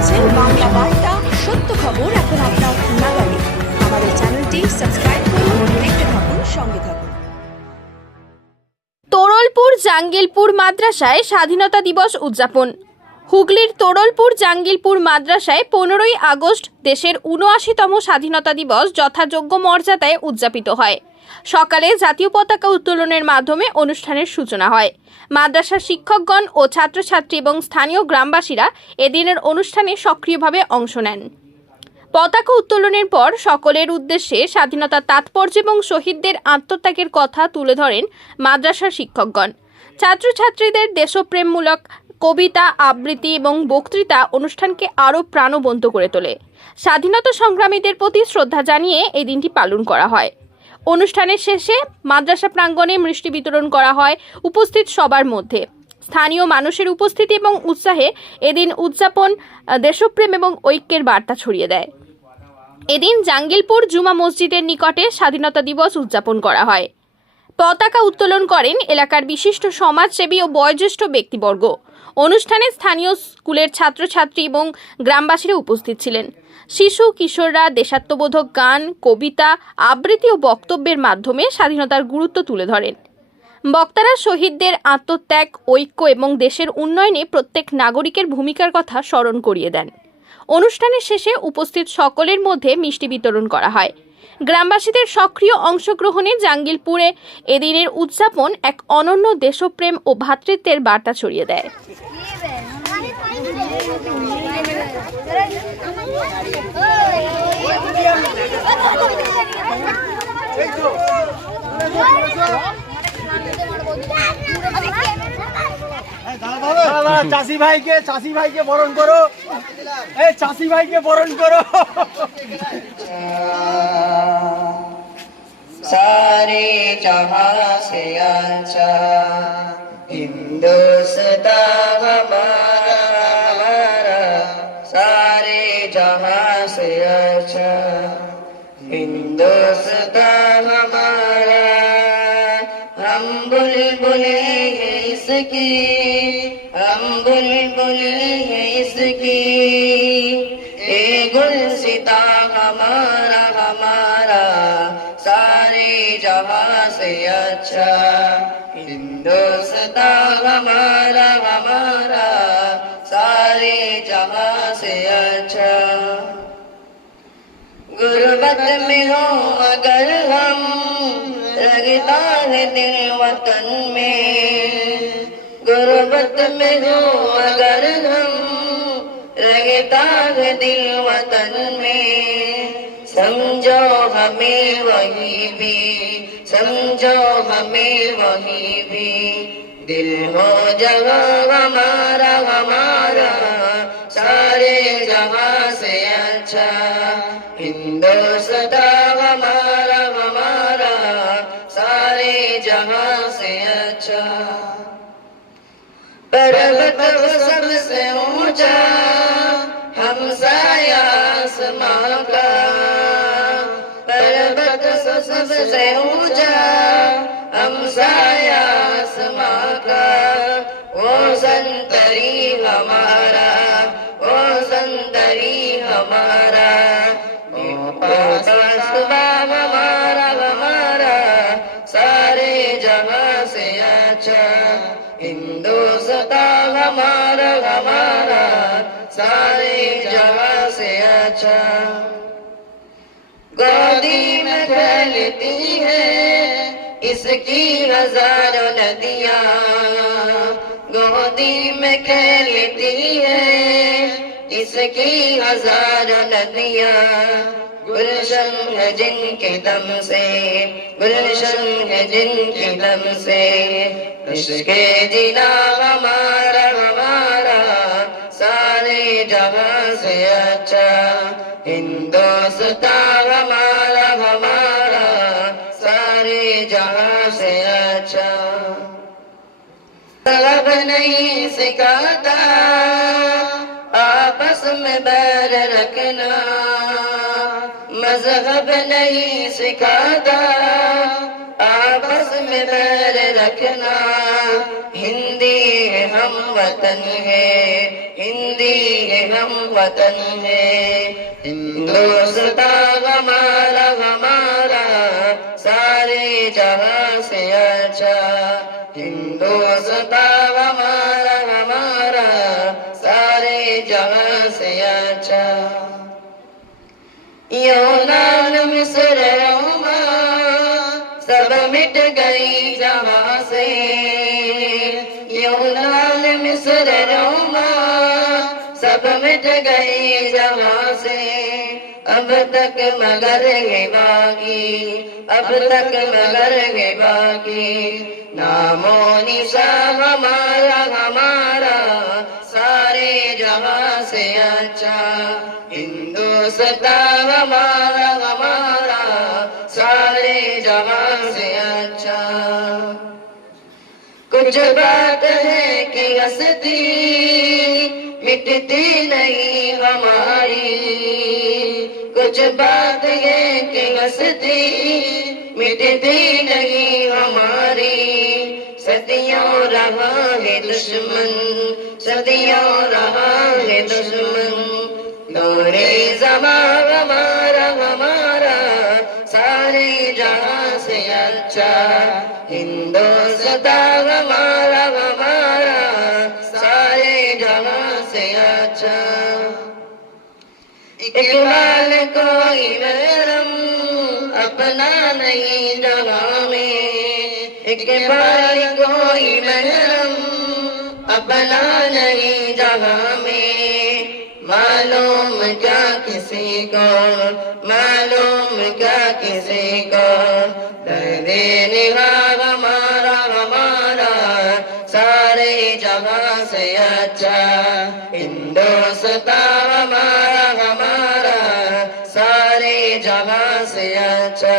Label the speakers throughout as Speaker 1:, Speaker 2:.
Speaker 1: দেখছেন বাংলা বার্তা, সত্য খবর এখন আপনার নাগালে। আমাদের চ্যানেলটি সাবস্ক্রাইব করুন, দেখতে থাকুন, সঙ্গে থাকুন।
Speaker 2: তোরলপুর জাঙ্গিলপুর মাদ্রাসায় স্বাধীনতা দিবস উদযাপন। হুগলির তোরলপুর জাঙ্গিলপুর মাদ্রাসায় পনেরোই আগস্ট দেশের উনআশিতম স্বাধীনতা দিবস যথাযোগ্য মর্যাদায় উদযাপিত হয়। সকালে জাতীয় পতাকা উত্তোলনের মাধ্যমে অনুষ্ঠানের সূচনা হয়। মাদ্রাসার শিক্ষকগণ ও ছাত্রছাত্রী এবং স্থানীয় গ্রামবাসীরা এদিনের অনুষ্ঠানে সক্রিয়ভাবে অংশ নেন। পতাকা উত্তোলনের পর সকলের উদ্দেশ্যে স্বাধীনতার তাৎপর্য এবং শহীদদের আত্মত্যাগের কথা তুলে ধরেন মাদ্রাসার শিক্ষকগণ। ছাত্রছাত্রীদের দেশপ্রেমমূলক কবিতা, আবৃত্তি এবং বক্তৃতা অনুষ্ঠানকে আরও প্রাণবন্ত করে তোলে। স্বাধীনতা সংগ্রামীদের প্রতি শ্রদ্ধা জানিয়ে এই দিনটি পালন করা হয়। অনুষ্ঠানের শেষে মাদ্রাসা প্রাঙ্গণে মিষ্টি বিতরণ করা হয় উপস্থিত সবার মধ্যে। স্থানীয় মানুষের উপস্থিতি এবং উৎসাহে এদিন উদযাপন দেশপ্রেম এবং ঐক্যের বার্তা ছড়িয়ে দেয়। এদিন জাঙ্গিলপুর জুমা মসজিদের নিকটে স্বাধীনতা দিবস উদযাপন করা হয়। পতাকা উত্তোলন করেন এলাকার বিশিষ্ট সমাজসেবী ও বয়োজ্যেষ্ঠ ব্যক্তিবর্গ। অনুষ্ঠানে স্থানীয় স্কুলের ছাত্রছাত্রী এবং গ্রামবাসীরা উপস্থিত ছিলেন। শিশু, কিশোররা, দেশাত্মবোধক গান, কবিতা, আবৃত্তি ও বক্তব্যের মাধ্যমে স্বাধীনতার গুরুত্ব তুলে ধরেন। বক্তারা শহীদদের আত্মত্যাগ, ঐক্য এবং দেশের উন্নয়নে প্রত্যেক নাগরিকের ভূমিকার কথা স্মরণ করিয়ে দেন। অনুষ্ঠানের শেষে উপস্থিত সকলের মধ্যে মিষ্টি বিতরণ করা হয়। গ্রামবাসীদের সক্রিয় অংশগ্রহণে জাঙ্গিলপুরে এদিনের উদযাপন এক অনন্য দেশপ্রেম ও ভ্রাতৃত্বের বার্তা ছড়িয়ে দেয়।
Speaker 3: চাষি ভাইকে চাষি ভাইকে বরণ করো এই চাষি ভাইকে বরণ করো
Speaker 4: सारे जहां से अच्छा हिंदुस्तान हमारा हमारा सारे जहां से अच्छा हिंदुस्तान हमारा हम बुलबुल हैं इसकी हमारा हमारा सारे जहाँ से अच्छा। हिंदुस्तान हमारा हमारा सारे जहाँ से अच्छा। गुर्बत में हो अगर हम लगता है दिल वतन में। गुर्बत में हो अगर हम लगता है दिल वतन में। समझो हमें वही भी, समझो हमें वही भी। दिल हो जगह हमारा हमारा, सारे जहाँ से अच्छा। हिंदुस्तान हमारा हमारा, सारे जहाँ से अच्छा। पर्वत सबसे ऊँचा سيرجى أمسى يا سماك ओ संतरी हमारा, ओ संतरी हमारा। ओ कस्बा हमारा हमारा, सारे जहाँ से अच्छा हिंदुस्ता हमारा हमारा, सारे जहाँ से अच्छा गोदी में फैलती है, इसकी हज़ारों नदियाँ गोदी में खेलती है, इसकी हज़ारों नदियाँ गुलशन है जिनके दम से, गुलशन है जिनके दम से इसके जिना हमारा जहाँ से अच्छा। हिंदुस्तान हमारा हमारा, सारे जहाँ से अच्छा। सब नहीं सिखाता आपस में बैर रखना मज़हब नहीं सिखाता। रखना। हिंदी हम वतन है, हिंदी है हम वतन है। हिंदुस्तान हमारा हमारा, सारे जहाँ से अच्छा। हिंदुस्तान हमारा हमारा, सारे जहाँ से अच्छा। यूनान मिट गई जहाँ से। यूनान मिस्र रोमा, सब मिट गई जहाँ से। अब तक मगर है बाकी, अब तक मगर है बाकी। नामो निशा हमारा हमारा, सारे जहाँ से अच्छा। हिंदुस्तान हमारा हमारा। सारे जहाँ से अच्छा कुछ बात है कि हंसती मिटती नहीं हमारी। कुछ बात है कि हंसती मिटती नहीं हमारी। सदियों रहा है दुश्मन, सदियों रहा है दुश्मन। नूरे जमा हमारा हमारा जहाँ से अच्छा। हिंदुस्तान हमारा हमारा। सारे जहाँ से अच्छा। इकबाल कोई महरम अपना नहीं जगह में इकबाल कोई महरम अपना नहीं जगह में मालूम क्या किसी को, मालूम क्या किसी को? दर्दे निगाह हमारा हमारा, सारे जगह से अच्छा। हिंदुस्तान हमारा हमारा, सारे जगह से अच्छा।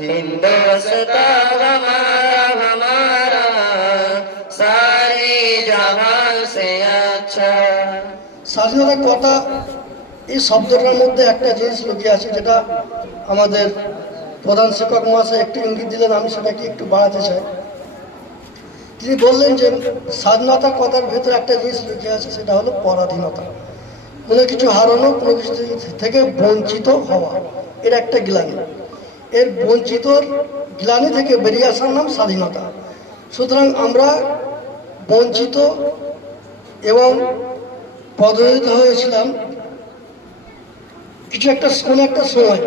Speaker 4: हिंदुस्तान हमारा हमारा, सारे से अच्छा।
Speaker 5: স্বাধীনতার কথা এই শব্দটার মধ্যে একটা জিনিস লুকিয়ে আছে, যেটা আমাদের প্রধান শিক্ষক মহাশয় একটু ইঙ্গিত দিলেন, আমি সেটাকে একটু বাড়াতে চাই। তিনি বললেন যে, স্বাধীনতার কথার ভেতরে একটা জিনিস লুকিয়ে আছে, সেটা হলো পরাধীনতা। কোনো কিছু হারানো, কোনো কিছু থেকে বঞ্চিত হওয়া, এর একটা গ্লানি। এর বঞ্চিতর গ্লানি থেকে বেরিয়ে আসার নাম স্বাধীনতা। সুতরাং আমরা বঞ্চিত এবং পদদলিত হয়েছিলাম। কিছু একটা কোনো একটা সময়,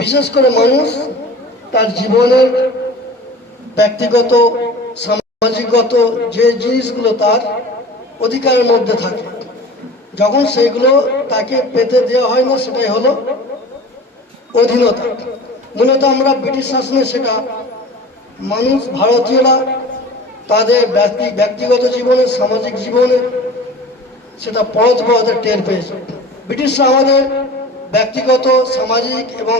Speaker 5: বিশেষ করে মানুষ তার জীবনের ব্যক্তিগত, সামাজিকগত যে জিনিসগুলো তার অধিকারের মধ্যে থাকে, যখন সেগুলো তাকে পেতে দেওয়া হয় না, সেটাই হলো অধীনতা। মূলত আমরা ব্রিটিশ শাসনে সেটা মানুষ, ভারতীয়রা তাদের ব্যক্তি ব্যক্তিগত জীবনে, সামাজিক জীবনে সেটা পথ পথে টের পেয়েছে। ব্রিটিশরা আমাদের ব্যক্তিগত, সামাজিক এবং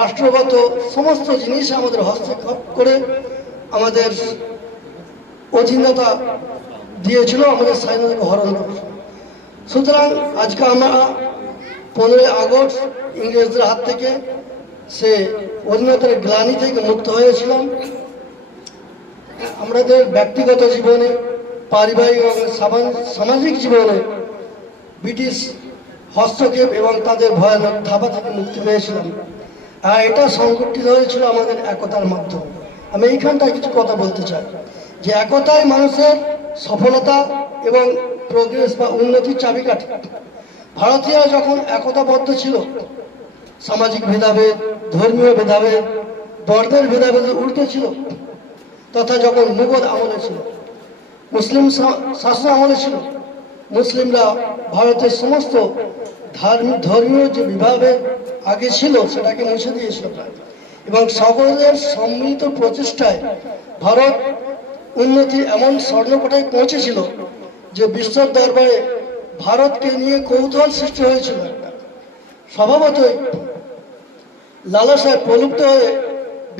Speaker 5: রাষ্ট্রগত সমস্ত জিনিস আমাদের হস্তক্ষেপ করে আমাদের অধীনতা দিয়েছিল, আমাদের স্বাধীনতাকে হরণ সুতরাং আজকে আমরা পনেরোই আগস্ট ইংরেজদের হাত থেকে সে অধীনতার গ্লানি থেকে মুক্ত হয়েছিলাম। আমাদের ব্যক্তিগত জীবনে পারিবারিক এবং সামাজিক জীবনে ব্রিটিশ হস্তক্ষেপ এবং তাদের ভয়ানক ধাপা থেকে মুক্তি পেয়েছিলাম। আর এটা সংগঠিত হয়েছিল আমাদের একতার মাধ্যমে। আমি এইখানটায় কিছু কথা বলতে চাই। যে একতাই মানুষের সফলতা এবং প্রোগ্রেস বা উন্নতির চাবিকাঠি। ভারতীয়রা যখন একতাবদ্ধ ছিল, সামাজিক ভেদাভেদ, ধর্মীয় ভেদাভেদ, বর্ণের ভেদাভেদ উল্টে ছিল, তথা যখন মুঘল আমলে ছিল মুসলিম শাসন আমলে ছিল। মুসলিমরা ভারতের সমস্ত ধর্মীয় যে বিভাগের আগে ছিল, সেটাকে মুছে দিয়েছিল প্রায়। এবং সকলের সম্মিলিত প্রচেষ্টায় ভারত উন্নতি এমন স্বর্ণকোটায় পৌঁছেছিল যে বিশ্বর দরবারে ভারতকে নিয়ে কৌতূহল সৃষ্টি হয়েছিল স্বভাবতই লালসায় প্রলুব্ধ হয়ে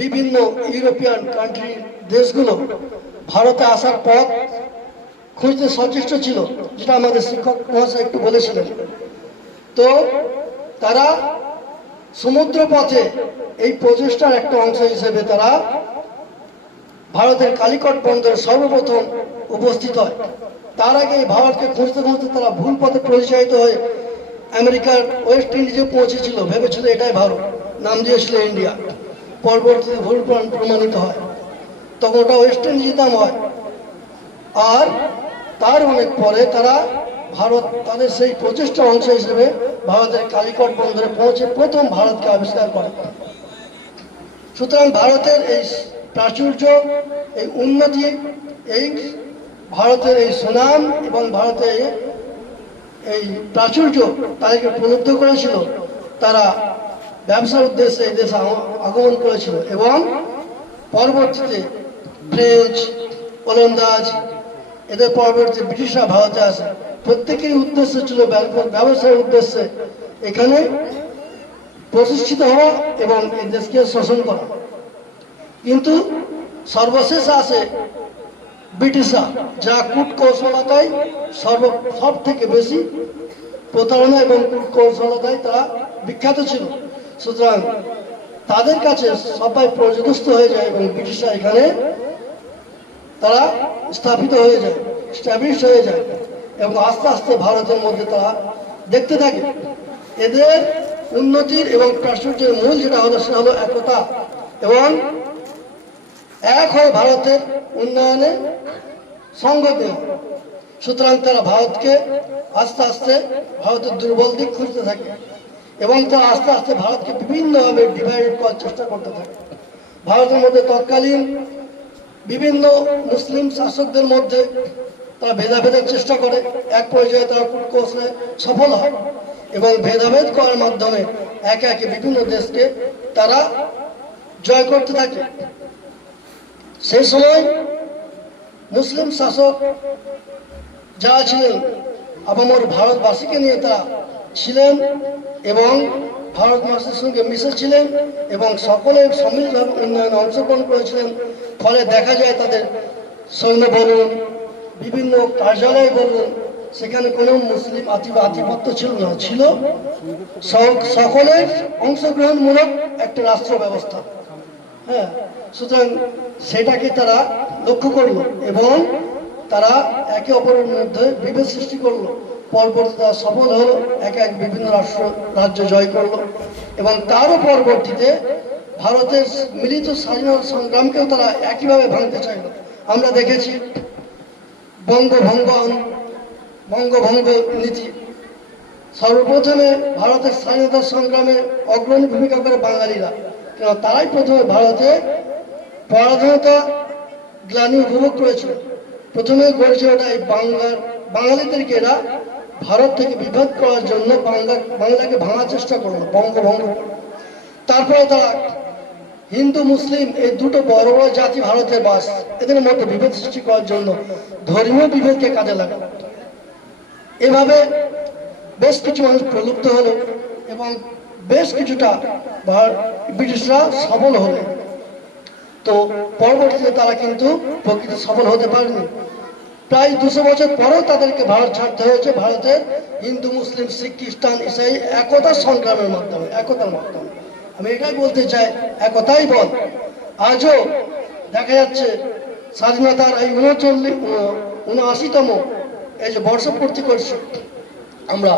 Speaker 5: বিভিন্ন ইউরোপিয়ান কান্ট্রি দেশগুলো ভারতে আসার পথ খুঁজতে সচেষ্ট ছিল, যেটা আমাদের শিক্ষক মহাশয় একটু বলেছিলেন। তো তারা সমুদ্র পথে এই প্রচেষ্টার একটা অংশ হিসেবে তারা ভারতের কালিকট বন্দরে সর্বপ্রথম উপস্থিত হয়। তার আগে ভারতকে খুঁজতে খুঁজতে তারা ভুল পথে পরিচালিত হয়ে আমেরিকার ওয়েস্ট ইন্ডিজে পৌঁছেছিল। ভেবেছিল এটাই ভারত, নাম দিয়েছিল ইন্ডিয়া। পরবর্তীতে ভুল প্রমাণিত হয়। তখন ওটা ওয়েস্ট ইন্ডিজ হয়। আর তার অনেক পরে তারা ভারত তাদের সেই প্রচেষ্টা অংশ হিসেবে ভারতের কালিকট বন্দরে পৌঁছে প্রথম ভারতকে আবিষ্কার করে। সুতরাং ভারতের এই প্রাচুর্য, এই উন্নতি, এই ভারতের এই সুনাম এবং ভারতের এই প্রাচুর্য তাদেরকে প্রলুব্ধ করেছিল। তারা ব্যবসার উদ্দেশ্যে এই দেশে আগমন করেছিল এবং পরবর্তীতে ফ্রেঞ্চ ওলন্দাজ এদের পরবর্তী ব্রিটিশরা ভারতে আসে প্রত্যেকেরই উদ্দেশ্য ছিল ব্যব- ব্যবসার উদ্দেশ্যে এখানে প্রতিষ্ঠিত হওয়া এবং এই দেশকে শোষণ করা। কিন্তু সর্বশেষ আসে ব্রিটিশরা, যা কূট কৌশলতায় সর্ব সব থেকে বেশি প্রতারণা এবং কূট কৌশলতায় তারা বিখ্যাত ছিল। সুতরাং তাদের কাছে সবাই পর্যদস্ত হয়ে যায় এবং ব্রিটিশরা এখানে তারা স্থাপিত হয়ে যায় স্ট্যাবলিশ হয়ে যায় এবং আস্তে আস্তে ভারতের মধ্যে তারা দেখতে থাকে। এদের উন্নতির এবং প্রাচুর্যের মূল যেটা হলো সেটা হলো একতা এবং এক হয়ে ভারতের উন্নয়নে সঙ্গ দেওয়া। সুতরাং তারা ভারতকে আস্তে আস্তে ভারতের দুর্বল দিক খুঁজতে থাকে এবং তারা আস্তে আস্তে ভারতকে বিভিন্নভাবে ডিভাইড করার চেষ্টা করতে থাকে। ভারতের মধ্যে তৎকালীন বিভিন্ন মুসলিম শাসকদের মধ্যে তারা ভেদাভেদের চেষ্টা করে। এক পর্যায়ে তারা কূটকৌশলে সফল হয় এবং ভেদাভেদ করার মাধ্যমে একে একে বিভিন্ন দেশকে তারা জয় করতে থাকে। সেই সময় মুসলিম শাসক যারা ছিলেন, আপামর ভারতবাসীকে নিয়ে তারা ছিলেন এবং ভারতবাসীর সঙ্গে মিশেছিলেন এবং সকলে সম্মিলিতভাবে উন্নয়নে অংশগ্রহণ করেছিলেন। ফলে দেখা যায় তাদের সৈন্য বলুন, বিভিন্ন কার্যালয় বলুন, সেখানে কোনো মুসলিম আধিপত্য ছিল না। ছিল সকলের অংশগ্রহণমূলক একটা রাষ্ট্র ব্যবস্থা। হ্যাঁ সুতরাং সেটাকে তারা লক্ষ্য করল এবং তারা একে অপরের মধ্যে বিভেদ সৃষ্টি করল। পরবর্তী তারা সফল হলো, এক এক বিভিন্ন রাষ্ট্র রাজ্য জয় করল এবং তারও পরবর্তীতে ভারতের মিলিত স্বাধীনতা সংগ্রামকেও তারা একইভাবে ভাঙতে চাইলো আমরা দেখেছি বঙ্গভঙ্গ বঙ্গভঙ্গ নীতি। সর্বপ্রথমে ভারতের স্বাধীনতা সংগ্রামে অগ্রণী ভূমিকা করে বাঙালিরা। কেন তারাই প্রথমে ভারতে পরাধীনতা গ্লানি উপভোগ করেছিল। প্রথমে গড়েছে ওটা এই বাংলার, বাঙালিদেরকে এরা ভারত থেকে বিভেদ করার জন্য বাংলা, বাংলাকে ভাঙার চেষ্টা করল, বঙ্গভঙ্গ। তারপরে তারা হিন্দু, মুসলিম, এই দুটো বড় বড় জাতি ভারতে বাস, এদের মধ্যে বিভেদ সৃষ্টি করার জন্য ধর্মীয় বিভেদকে কাজে লাগালো এভাবে বেশ কিছু মানুষ প্রলুব্ধ হলো এবং বেশ কিছুটা ব্রিটিশরা সফল হলো। তো পরবর্তীতে তারা কিন্তু প্রকৃত সফল হতে পারেনি। প্রায় দুশো বছর পরেও তাদেরকে ভারত ছাড়তে হয়েছে। ভারতের হিন্দু, মুসলিম, শিখ, খ্রিস্টান, ইসাই একতার সংগ্রামের মাধ্যমে একতার মাধ্যমে। আমি এটাই বলতে চাই একতাই বল। আজও দেখা যাচ্ছে স্বাধীনতার এই উনচল্লিশ উনআশিতম এই যে বর্ষপূর্তি করছি। আমরা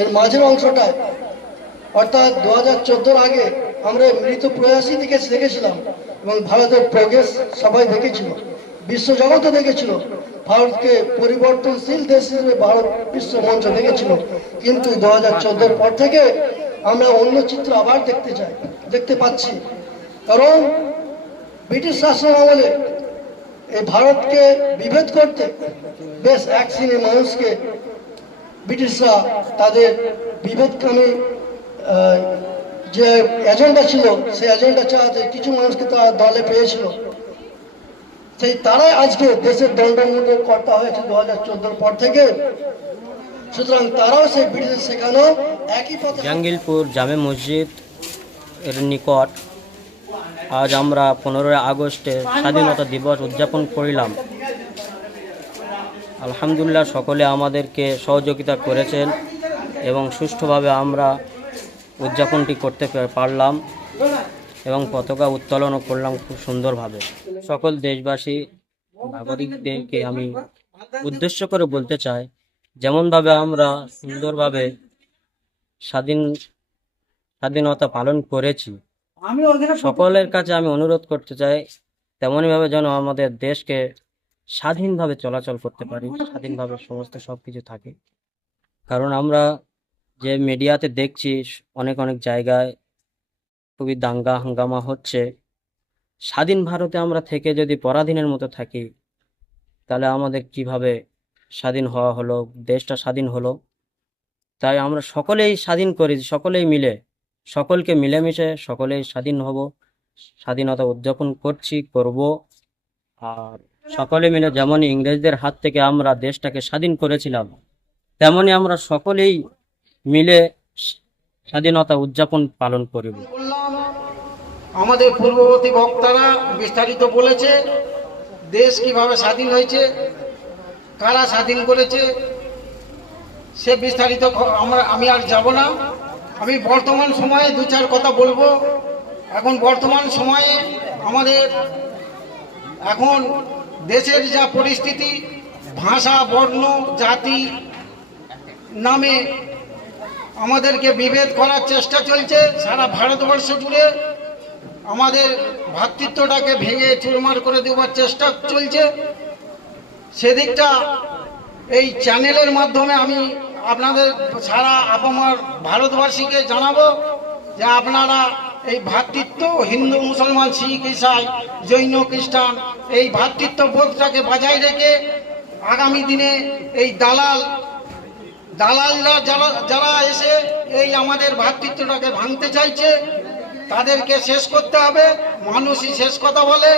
Speaker 5: এর মাঝের অংশটায় অর্থাৎ দু হাজার চোদ্দোর আগে আমরা মৃত প্রয়াসী দেখেছি দেখেছিলাম এবং ভারতের প্রোগ্রেস সবাই দেখেছিল বিশ্বজগতও দেখেছিল, ভারতকে পরিবর্তনশীল দেশ হিসেবে ভারত বিশ্ব মঞ্চ দেখেছিল। কিন্তু দু হাজার পর থেকে আমরা অন্য চিত্র আবার দেখতে চাই, দেখতে পাচ্ছি। কারণ ব্রিটিশ শাসন আমলে এই ভারতকে বিভেদ করতে বেশ এক শ্রেণির মানুষকে ব্রিটিশরা তাদের বিভেদকামী যে এজেন্ডা ছিল, সেই এজেন্ডা চালাতে কিছু মানুষকে তারা দলে পেয়েছিল। সেই তারাই আজকে দেশের দণ্ডমুন্ড কর্তা হয়েছে দু হাজার পর থেকে। সুতরাং তারাও সেই ব্রিটিশের শেখানো একই পথে
Speaker 6: জাঙ্গিলপুর জামে মসজিদ এর নিকট আজ আমরা পনেরোই আগস্টে স্বাধীনতা দিবস উদযাপন করিলাম। আলহামদুলিল্লাহ সকলে আমাদেরকে সহযোগিতা করেছেন এবং সুষ্ঠুভাবে আমরা উদযাপনটি করতে পারলাম এবং পতাকা উত্তোলনও করলাম খুব সুন্দরভাবে। সকল দেশবাসী, নাগরিকদেরকে আমি উদ্দেশ্য করে বলতে চাই যেমনভাবে আমরা সুন্দরভাবে স্বাধীন স্বাধীনতা পালন করেছি
Speaker 7: আমি
Speaker 6: সকলের কাছে আমি অনুরোধ করতে চাই তেমনইভাবে যেন আমাদের দেশকে স্বাধীনভাবে চলাচল করতে পারি স্বাধীনভাবে সমস্ত সব কিছু থাকে। কারণ আমরা যে মিডিয়াতে দেখছি অনেক অনেক জায়গায় খুবই দাঙ্গা হাঙ্গামা হচ্ছে। স্বাধীন ভারতে আমরা থেকে যদি পরাধীনের মতো থাকি তাহলে আমাদের কীভাবে স্বাধীন হওয়া হলো, দেশটা স্বাধীন হলো। তাই আমরা সকলেই স্বাধীন করি, সকলেই মিলে, সকলকে মিলেমিশে সকলেই স্বাধীন হব, স্বাধীনতা উদযাপন করছি, করব। আর সকলে মিলে যেমন ইংরেজদের হাত থেকে আমরা দেশটাকে স্বাধীন করেছিলাম তেমনি আমরা সকলেই মিলে স্বাধীনতা উদযাপন পালন করিব।
Speaker 8: আমাদের পূর্ববর্তী বক্তারা বিস্তারিত বলেছে, দেশ কীভাবে স্বাধীন হয়েছে কারা স্বাধীন করেছে, সে বিস্তারিত আমরা আমি আর যাব না। আমি বর্তমান সময়ে দু চার কথা বলব। এখন বর্তমান সময়ে আমাদের এখন দেশের যা পরিস্থিতি, ভাষা, বর্ণ, জাতি নামে আমাদেরকে বিভেদ করার চেষ্টা চলছে সারা ভারতবর্ষ জুড়ে। আমাদের ভ্রাতৃত্বটাকে ভেঙে চুরমার করে দেওয়ার চেষ্টা চলছে। সেদিকটা এই চ্যানেলের মাধ্যমে আমি আপনাদের সারা আপামার ভারতবাসীকে জানাব যে আপনারা এই ভ্রাতৃত্ব হিন্দু মুসলমান, শিখ, ইসাই, জৈন, খ্রিস্টান এই ভ্রাতৃত্ব বোধটাকে বজায় রেখে আগামী দিনে এই দালাল, দালালরা যারা যারা এসে এই আমাদের ভ্রাতৃত্বটাকে ভাঙতে চাইছে, তাদেরকে শেষ করতে হবে। মানুষই শেষ কথা বলে,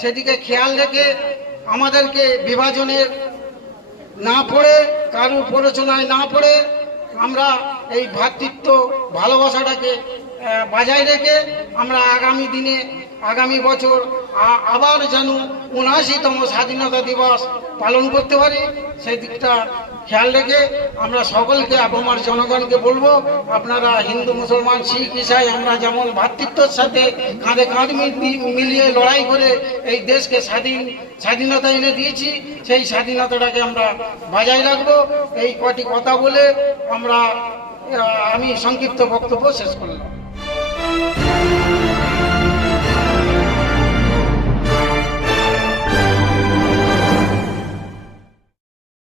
Speaker 8: সেদিকে খেয়াল রেখে আমাদেরকে বিভাজনের না পড়ে, কারুর প্ররোচনায় না পড়ে, আমরা এই ভ্রাতৃত্ব ভালোবাসাটাকে বজায় রেখে আমরা আগামী দিনে আগামী বছর আবার যেন উনআশিতম স্বাধীনতা দিবস পালন করতে পারি। সেই দিকটা খেয়াল রেখে আমরা সকলকে আবহাওয়ার জনগণকে বলব, আপনারা হিন্দু, মুসলমান, শিখ, ইসাই, আমরা যেমন ভ্রাতৃত্বের সাথে কাঁধে কাঁধ মিলিয়ে লড়াই করে এই দেশকে স্বাধীন, স্বাধীনতা এনে দিয়েছি, সেই স্বাধীনতাটাকে আমরা বজায় রাখব। এই কটি কথা বলে আমরা আমি সংক্ষিপ্ত বক্তব্য শেষ করলাম।